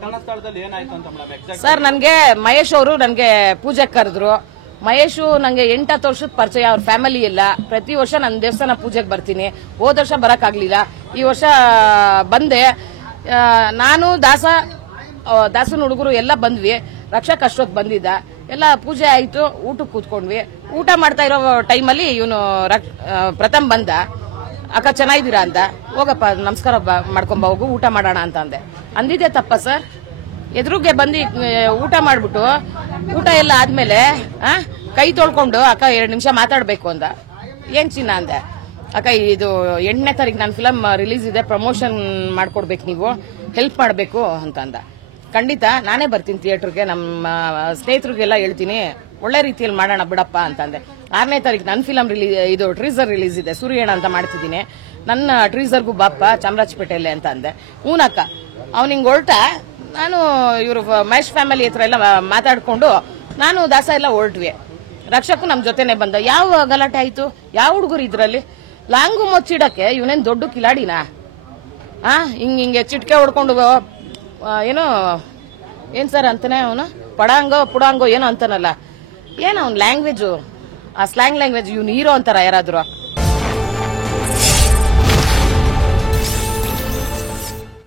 ಪ್ರಕರಣ ಸ್ಥಳದಲ್ಲಿ ಏನಾಯ್ತು ಅಂತ ಮೇಡಮ್ ಎಕ್ಸಾಕ್ಟ್? ಸರ್, ನನ್ಗೆ ಮಹೇಶ್ ಅವರು ನನ್ಗೆ ಪೂಜೆಗೆ ಕರೆದ್ರು. ಮಹೇಶು ನಂಗೆ 8-10 ವರ್ಷದ ಪರಿಚಯ. ಅವ್ರ ಫ್ಯಾಮಿಲಿ ಇಲ್ಲ. ಪ್ರತಿ ವರ್ಷ ನನ್ನ ದೇವಸ್ಥಾನ ಪೂಜೆಗೆ ಬರ್ತೀನಿ. ಹೋದ ವರ್ಷ ಬರಕ್ ಆಗ್ಲಿಲ್ಲ, ಈ ವರ್ಷ ಬಂದೆ. ನಾನು ದಾಸನ ಹುಡುಗರು ಎಲ್ಲ ಬಂದ್ವಿ. ರಕ್ಷಕ್ ಅಷ್ಟೊತ್ತು ಬಂದಿದ್ದ. ಎಲ್ಲ ಪೂಜೆ ಆಯ್ತು, ಊಟಕ್ಕೆ ಕೂತ್ಕೊಂಡ್ವಿ. ಊಟ ಮಾಡ್ತಾ ಇರೋ ಟೈಮಲ್ಲಿ ಇವನು ಪ್ರಥಮ್ ಬಂದ. ಅಕ್ಕ ಚೆನ್ನಾಗಿದ್ದೀರಾ ಅಂತ. ಹೋಗಪ್ಪ ನಮಸ್ಕಾರ ಮಾಡ್ಕೊಂಬ ಹೋಗು, ಊಟ ಮಾಡೋಣ ಅಂತ ಅಂದಿದ್ದೆ ತಪ್ಪ ಸರ್? ಎದುರುಗೆ ಬಂದು ಊಟ ಮಾಡ್ಬಿಟ್ಟು ಊಟ ಎಲ್ಲ ಆದ್ಮೇಲೆ ಕೈ ತೊಳ್ಕೊಂಡು ಅಕ್ಕ 2 ನಿಮಿಷ ಮಾತಾಡ್ಬೇಕು ಅಂದ. ಏನ್ ಚಿನ್ನ ಅಂದೆ. ಅಕ್ಕ ಇದು 8ನೇ ತಾರೀಕು ನನ್ನ ಫಿಲಮ್ ರಿಲೀಸ್ ಇದೆ, ಪ್ರಮೋಷನ್ ಮಾಡ್ಕೊಡ್ಬೇಕು, ನೀವು ಹೆಲ್ಪ್ ಮಾಡಬೇಕು ಅಂತ ಅಂದ. ಖಂಡಿತ ನಾನೇ ಬರ್ತೀನಿ ಥಿಯೇಟರ್ಗೆ, ನಮ್ಮ ಸ್ನೇಹಿತರಿಗೆಲ್ಲ ಹೇಳ್ತೀನಿ, ಒಳ್ಳೆ ರೀತಿಯಲ್ಲಿ ಮಾಡೋಣ ಬಿಡಪ್ಪ ಅಂತಂದೆ. 6ನೇ ತಾರೀಕು ನನ್ನ ಫಿಲಮ್ ಇದು ಟ್ರೀಸರ್ ರಿಲೀಸ್ ಇದೆ, ಸೂರ್ಯಣ್ಣ ಅಂತ ಮಾಡ್ತಿದ್ದೀನಿ, ನನ್ನ ಟ್ರೀಸರ್ಗೂ ಬಾಪ್ಪ ಚಾಮರಾಜಪೇಟೆಯಲ್ಲಿ ಅಂತ ಅಂದೆ. ಹೂನಕ್ಕ. ಅವ್ನು ಹಿಂಗೆ ಹೊರಟ. ನಾನು ಇವರು ಮಹೇಶ್ ಫ್ಯಾಮಿಲಿ ಹತ್ರ ಎಲ್ಲ ಮಾತಾಡ್ಕೊಂಡು ನಾನು ದಾಸ ಎಲ್ಲ ಹೊರಟ್ವಿ. ರಕ್ಷಕು ನಮ್ಮ ಜೊತೆನೆ ಬಂದ. ಯಾವ ಗಲಾಟೆ ಆಯ್ತು? ಯಾವ ಹುಡುಗರು ಇದ್ರಲ್ಲಿ? ಲಾಂಗು ಮುಚ್ಚಿಡಕ್ಕೆ ಇವನೇನ್ ದೊಡ್ಡ ಕಿಲಾಡಿನಾ? ಹಿಂಗೆ ಚಿಟ್ಕೆ ಹೊಡ್ಕೊಂಡು ಏನೋ ಏನ್ ಸರ್ ಅಂತಾನೆ ಅವನು ಪುಡಾಂಗೋ ಏನೋ ಅಂತಾನಲ್ಲ. ಏನೋ ಅವ್ನ ಲ್ಯಾಂಗ್ವೇಜು, ಆ ಸ್ಲ್ಯಾಂಗ್ ಲ್ಯಾಂಗ್ವೇಜ್. ಇವ್ನು ಹೀರೋ ಅಂತಾರ ಯಾರಾದ್ರು?